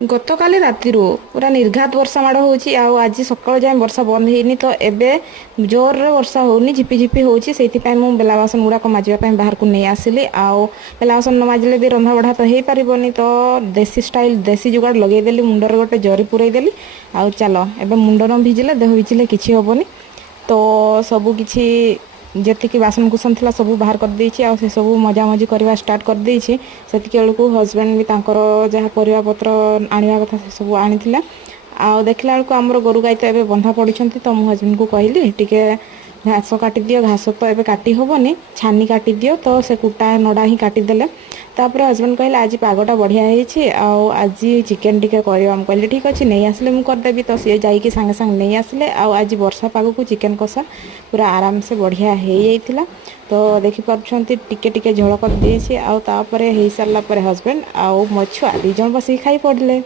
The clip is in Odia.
ଗତକାଲି ରାତିରୁ ପୁରା ନିର୍ଘାତ ବର୍ଷା ମାଡ଼ ହେଉଛି ଆଉ ଆଜି ସକାଳ ଯାଏଁ ବର୍ଷା ବନ୍ଦ ହେଇନି। ତ ଏବେ ଜୋରରେ ବର୍ଷା ହେଉନି, ଝିପିଝିପି ହେଉଛି। ସେଇଥିପାଇଁ ମୁଁ ବେଲା ବାସନ ଗୁଡ଼ାକ ମାଜିବା ପାଇଁ ବାହାରକୁ ନେଇ ଆସିଲି। ଆଉ ବେଲା ବାସନ ନ ମାଜିଲେ ବି ରନ୍ଧା ବଢ଼ା ତ ହେଇପାରିବନି। ତ ଦେଶୀ ଷ୍ଟାଇଲ୍ ଦେଶୀ ଯୁଗାଡ଼ ଲଗେଇଦେଲି, ମୁଣ୍ଡରେ ଗୋଟେ ଜରି ପୂରେଇ ଦେଲି। ଆଉ ଚାଲ ଏବେ ମୁଣ୍ଡ ନ ଭିଜିଲେ ଦେହ ଭିଜିଲେ କିଛି ହେବନି। ତ ସବୁ କିଛି ଯେତିକି ବାସନକୁସନ ଥିଲା ସବୁ ବାହାର କରିଦେଇଛି ଆଉ ସେ ସବୁ ମଜାମଜି କରିବା ଷ୍ଟାର୍ଟ କରିଦେଇଛି। ସେତିକି ବେଳକୁ ହଜବେଣ୍ଡ ବି ତାଙ୍କର ଯାହା ପରିବାପତ୍ର ଆଣିବା କଥା ସେ ସବୁ ଆଣିଥିଲା। ଆଉ ଦେଖିଲା ବେଳକୁ ଆମର ଗୋରୁ ଗାଈ ତ ଏବେ ବନ୍ଧା ପଡ଼ିଛନ୍ତି। ତ ମୁଁ ହଜବେଣ୍ଡକୁ କହିଲି ଟିକେ ଘାସ କାଟିଦିଅ, ଘାସ ତ ଏବେ କାଟି ହେବନି, ଛାନି କାଟିଦିଅ। ତ ସେ କୁଟା ନଡ଼ା ହିଁ କାଟିଦେଲେ। ତାପରେ ହଜବେଣ୍ଡ କହିଲେ ଆଜି ପାଗଟା ବଢ଼ିଆ ହେଇଛି ଆଉ ଆଜି ଚିକେନ୍ ଟିକେ କରିବା। ମୁଁ କହିଲି ଠିକ୍ ଅଛି ନେଇ ଆସିଲେ ମୁଁ କରିଦେବି। ତ ସିଏ ଯାଇକି ସାଙ୍ଗେ ସାଙ୍ଗେ ନେଇ ଆସିଲେ ଆଉ ଆଜି ବର୍ଷା ପାଗକୁ ଚିକେନ୍ କଷା ପୁରା ଆରାମସେ ବଢ଼ିଆ ହେଇଯାଇଥିଲା। ତ ଦେଖିପାରୁଛନ୍ତି ଟିକେ ଟିକେ ଝୋଳ କରିଦେଇଛି ଆଉ ତାପରେ ହେଇସାରିଲା ପରେ ହଜବେଣ୍ଡ ଆଉ ମୋ ଛୁଆ 2 ଜଣ ବସିକି ଖାଇ ପଡ଼ିଲେ।